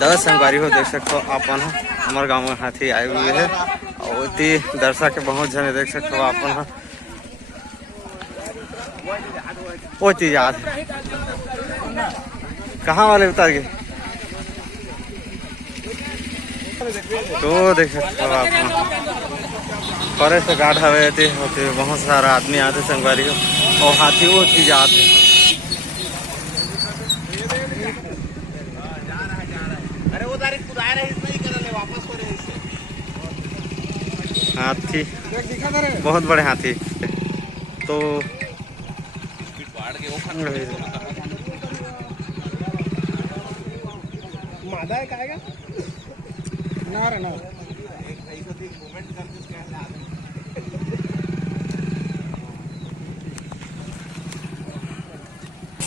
10 संगवारी हो देख सकते हो अपन हमारे गाँव में हाथी आए हुए है और इतनी दर्शक के बहुत जने देख सकते हो अपन वो चीज याद कहाँ वाले उतर गए तो देख सकते हो आप फॉरेस्ट गार्ड हवे होते बहुत सारा आदमी आते संगवारी हो और हाथी वो चीज आते हाथी बहुत बड़े हाथी तो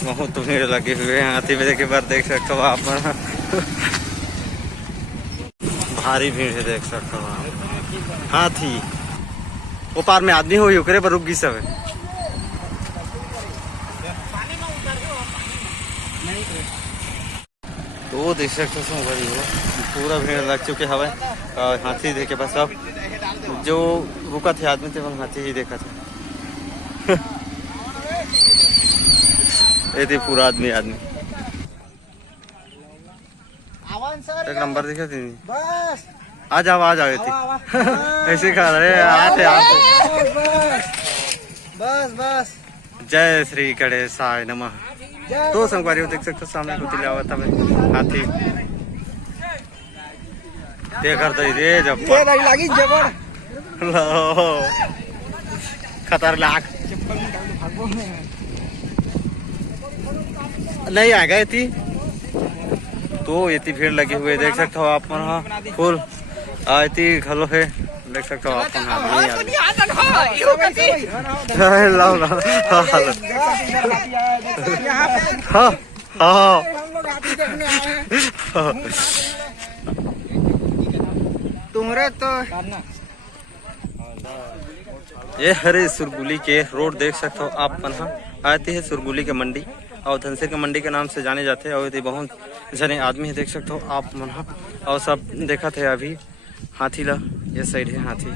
बहुत भीड़ लगे हुए हैं हाथी में के बार देख सकते हो आप भारी भीड़ है देख सकते हो आप हाथी वो पार में आदमी हो ओकरे पर रुक गई सब है तो देख सकते हो पूरा भीड़ लग चुके हवा हाथी देखे बस अब जो रुका थे आदमी थे वो हाथी ही देखा था ये थी पूरा आदमी एक नंबर दिखा थी बस आ जाओ ऐसे खा रहे आते बस बस जय श्री गणेशाय नमः। तो संगवारी देख सकते हो सामने को दिला हुआ था हाथी देखर तो रे जब लगी जबर खतरनाक नहीं आ गए थी तो इतनी भीड़ लगी हुई देख सकते हो आप फुल इतनी खलो है देख सकते हो आप तुम्हारे तो ये हरे सुरगुली के रोड देख सकते हो आप आती है सुरगुली के मंडी और धनसिर के मंडी के नाम से जाने जाते हैं और ये बहुत जने आदमी देख सकते हो आप मन और सब देखा थे अभी हाथी ला ये साइड है हाथी